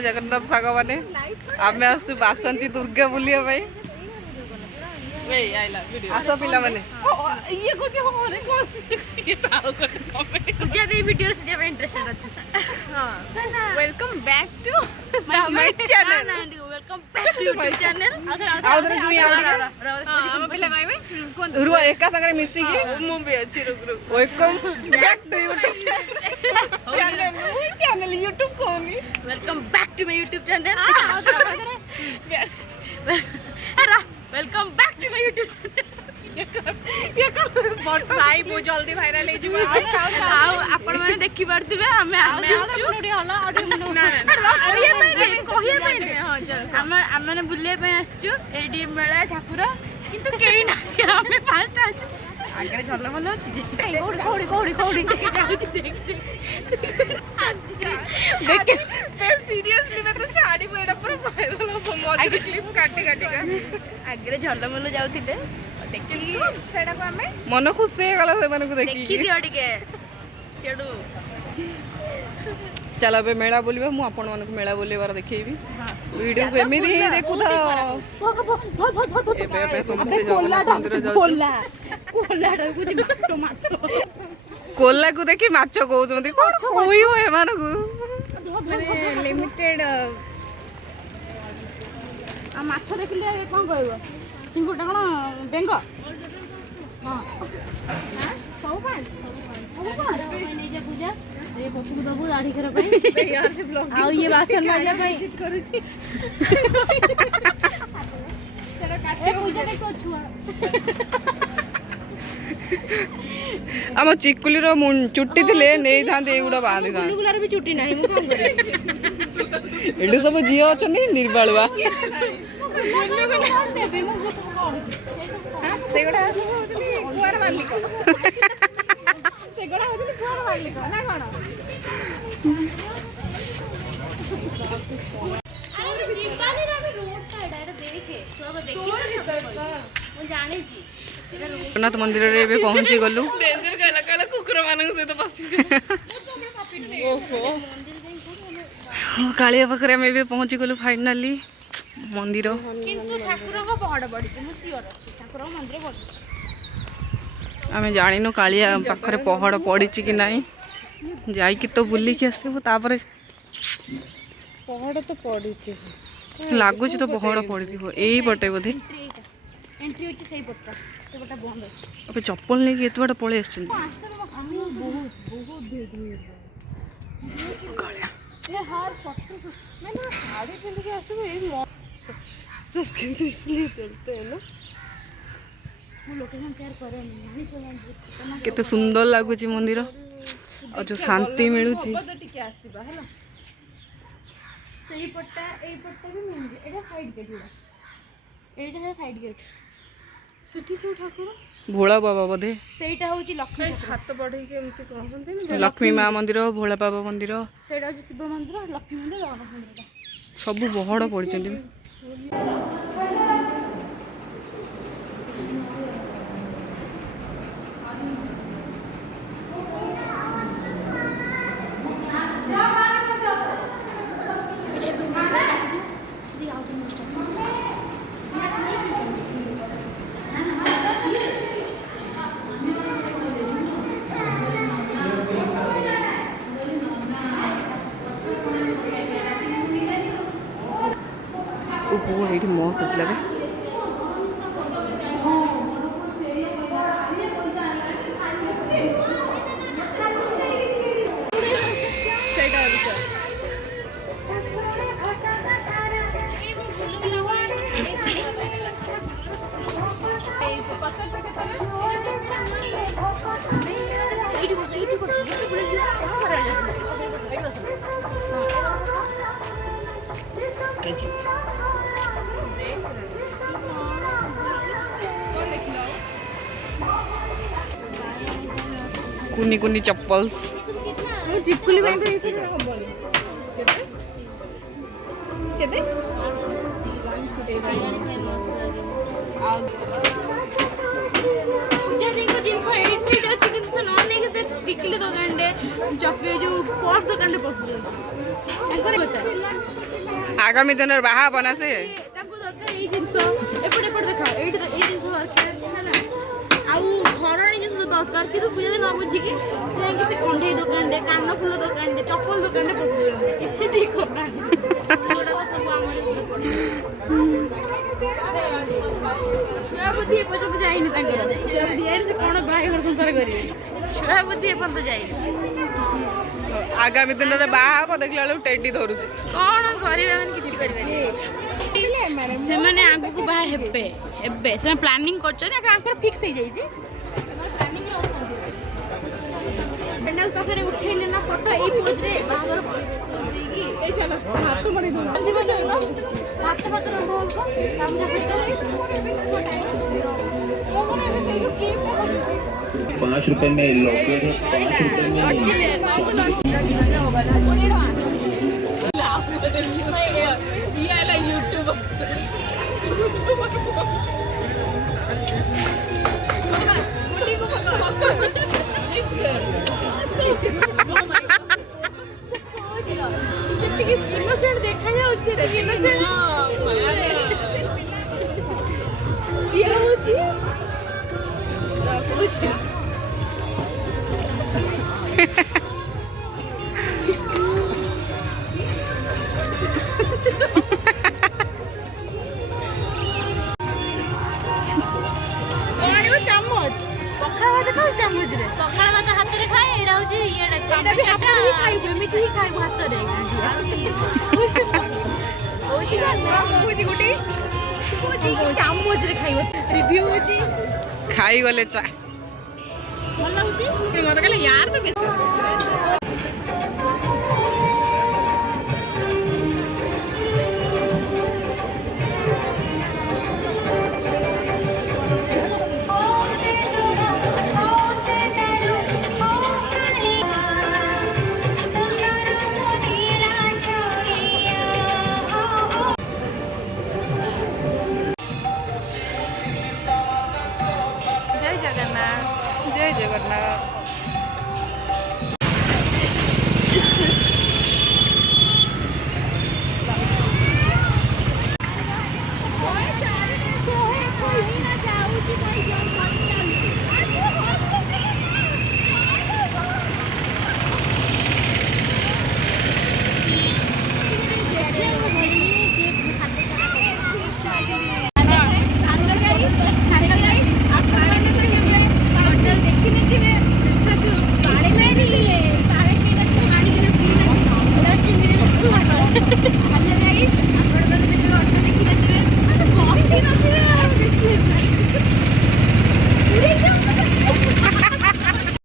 जय जगन्नाथ साग मैंने आम आसु बासंती दुर्गा बुलिया भाई आस पिला माने ये कुछ होने कौन ये ताऊ को कमेंट पूजा दे वीडियो से जब इंटरेस्टेड अछि हां welcome back to my channel welcome back to my channel आउदर जो यहाँ हम पिला भाई कोन रुआ एका संगे मिसी की मु भी अछि रुक welcome back to YouTube channel YouTube कोनी welcome back to my YouTube channel welcome back to my YouTube channel ये कर बट भाई बहुत जल्दी वायरल हे जिबा आउ आपण माने देखि परथिबे हमें आछु हला आडी मनो ना कहिए पहिले हां चल हम माने बुले पे आछु एडी मेला ठाकुर किंतु केही ना हमें फास्ट आछु आगे झल मन अछि जे कोड़ी जाउ देख मैं सीरियसली मैं तो छाड़ी बेडा पर वायरल हो मजे क्लिप काटी का आगे झलमल जाउथिले देखि सेडा को हमें मन खुशी हे गला से मन को देखि दियो टिके चेडू चल अब मेला बोलिबा मु आपन मन को मेला बोलेबार देखैबी वीडियो को एमिदी ही देखु था एबे समस्त जगन्नाथ मंदिर जाउ कोला को माछो कोला को देखि माछो कहउछंती कोन होइबो ए मान को लिमिटेड आ माछो देखिले कोन कहबो चिंगुटा कोन बेंग हां सब पांच नै जे पूजा ये पप्पू को दबो दाढ़ी करे भाई यार से ब्लॉग आ ये बासन मारले भाई करू छी चलो काटे पूजा के छुआ हम चिकुली रो चुट्टी थिले नै थांते एगुडा बांधी था गुलार भी चुट्टी नाही मु काम करे एडे सब जियो अछनी निर्बालवा सेगडा कुआर मालिक सेगडा होतली कुआर मालिक ना कोन अरे जीवानी रे रोड साइड है देखे तो देखि मु जाने जी जगन्नाथ मंदिर रे बे पहुंची गलु डेंजर कहला कहला कुकुर मानन से तो बसी ओहो कालिया पखरे में भी पहुंची गलु फाइनली मंदिर किंतु ठाकुर को पहाड़ बड़ी मु सियोर अछि ठाकुर मंदिर बड़ी आमे जानिनो कालिया पखरे पहाड़ पड़ी कि नहीं जाई कि तो बुली के आसे तापर पहाड़ तो पड़ी लागुच तो पहाड़ पड़ी थी एई पटे बोधे एंट्री होची सही पट्टा तो बटा बंद अछि अबे चप्पल नहीं कि एतबटा पळे आछन बहुत भीड़ हुई कालिया ये हार पट्टू मैं ना साड़ी पहन के आसे ए सब किंतु इसलिए चलते हैं ना वो लोकेशन शेयर करे नहीं तो केते सुंदर लागुची मंदिर और जो शांति मिलुची टिके आसीबा हला सही पट्टा ए पट्टा भी मिल एटा साइड गेट एटा है साइड गेट सेठी को ठाकुर भोला बाबा बोधे सेटा होची लक्ष्मी हाथ बढ़ई के एमती कहंते से लक्ष्मी मां मंदिर भोला बाबा मंदिर सेटा होची शिव मंदिर लक्ष्मी मंदिर राम मंदिर सब बहड़ पड़चंदी ओहो एठी मस्त आसला बे कुनी कुनी चप्पल्स चिपकुली में तो इथे हबनी केते केते पूजा दिन को जिंस 8 फीट अछि कि से नॉन नहीं के टिकली दो गंडे चपले जो पर्स ଦୋକାନରେ ପଶୁଛନ୍ତି ତାଙ୍କର କଥା ଆଗାମୀ ଦିନରେ ବାହା ହବ ନା ସେ ତାଙ୍କୁ ଦରକାର ଏଇ ଜିନିଷ ଏପଟେ ଏପଟେ ଦେଖ ଏଇଠି ଏଇ ଜିନିଷ ଦରକାର ହେଲା ଆଉ ଘରଣୀ ଜିନିଷ ଦରକାର କିନ୍ତୁ ପୂଜା ନ ବୁଝିକି ସେ କିଛି କଣ୍ଢେଇ ଦୋକାନରେ କାନ ଫୁଲ ଦୋକାନରେ ଚପଲ ଦୋକାନରେ ପଶୁଛନ୍ତି କିଛି ଠିକ କରୁନାହାନ୍ତି ସବୁ ଆମର ଛୁଆ ବୁଦ୍ଧି ଏପର୍ଯ୍ୟନ୍ତ ଯାଇନି ତାଙ୍କର ଛୁଆ ବୁଦ୍ଧି ଯାଇନି ସେ କ'ଣ ଭାଇ ଘର ସଂସାର କରିବେ ଛୁଆ ବୁଦ୍ଧି ଏପର୍ଯ୍ୟନ୍ତ ଯାଇନି ଆଗାମୀ ଦିନରେ ବାହା ହବ ଦେଖିଲା ବେଳକୁ ଟେଡି ଧରୁଛି କ'ଣ କରିବେ ମାନେ କିଛି କରିପାରିବେ ସେମାନେ ଆଗକୁ ବାହା ହେବେ ଏବେ ସେମାନେ ପ୍ଲାନିଂ କରିଛନ୍ତି ତାଙ୍କର ଫିକ୍ସ ହେଇଯାଇଛି ପେଣ୍ଡାଲ ପାଖରେ ଉଠେଇଲେ ନା ଫଟୋ ଏଇ ପୋଜରେ ବାହାଘର ଦେଇକି ଏଇ ଚାଲ ହାତ ମାରି ଦଉନ ହାତ ହାତ ରଖ କାମଜା ପଡ଼ିଗଲେ 5 रुपए में लौकी है 5 रुपए में देखा जाଉଛି ସିଏ ହଉଛି ଚାମଚ ପଖାଳ ଭାତ ଖାଉ ଚାମଚରେ ପଖାଳ ଭାତ ହାତରେ ଖାଏ ଏଇଟା ହଉଛି ଏଇଟା ବି ହାତରେ ହିଁ ଖାଇବୁ ଏମିତି ହିଁ ଖାଇବୁ ହାତରେ ଚାମଚରେ ଖାଇବ ରିଭ୍ୟୁ ହଉଛି ଖାଇଗଲେ ଚା ଭଲ ଲାଗୁଛି ମତେ କହିଲେ ୟାର ତ ବେଶୀ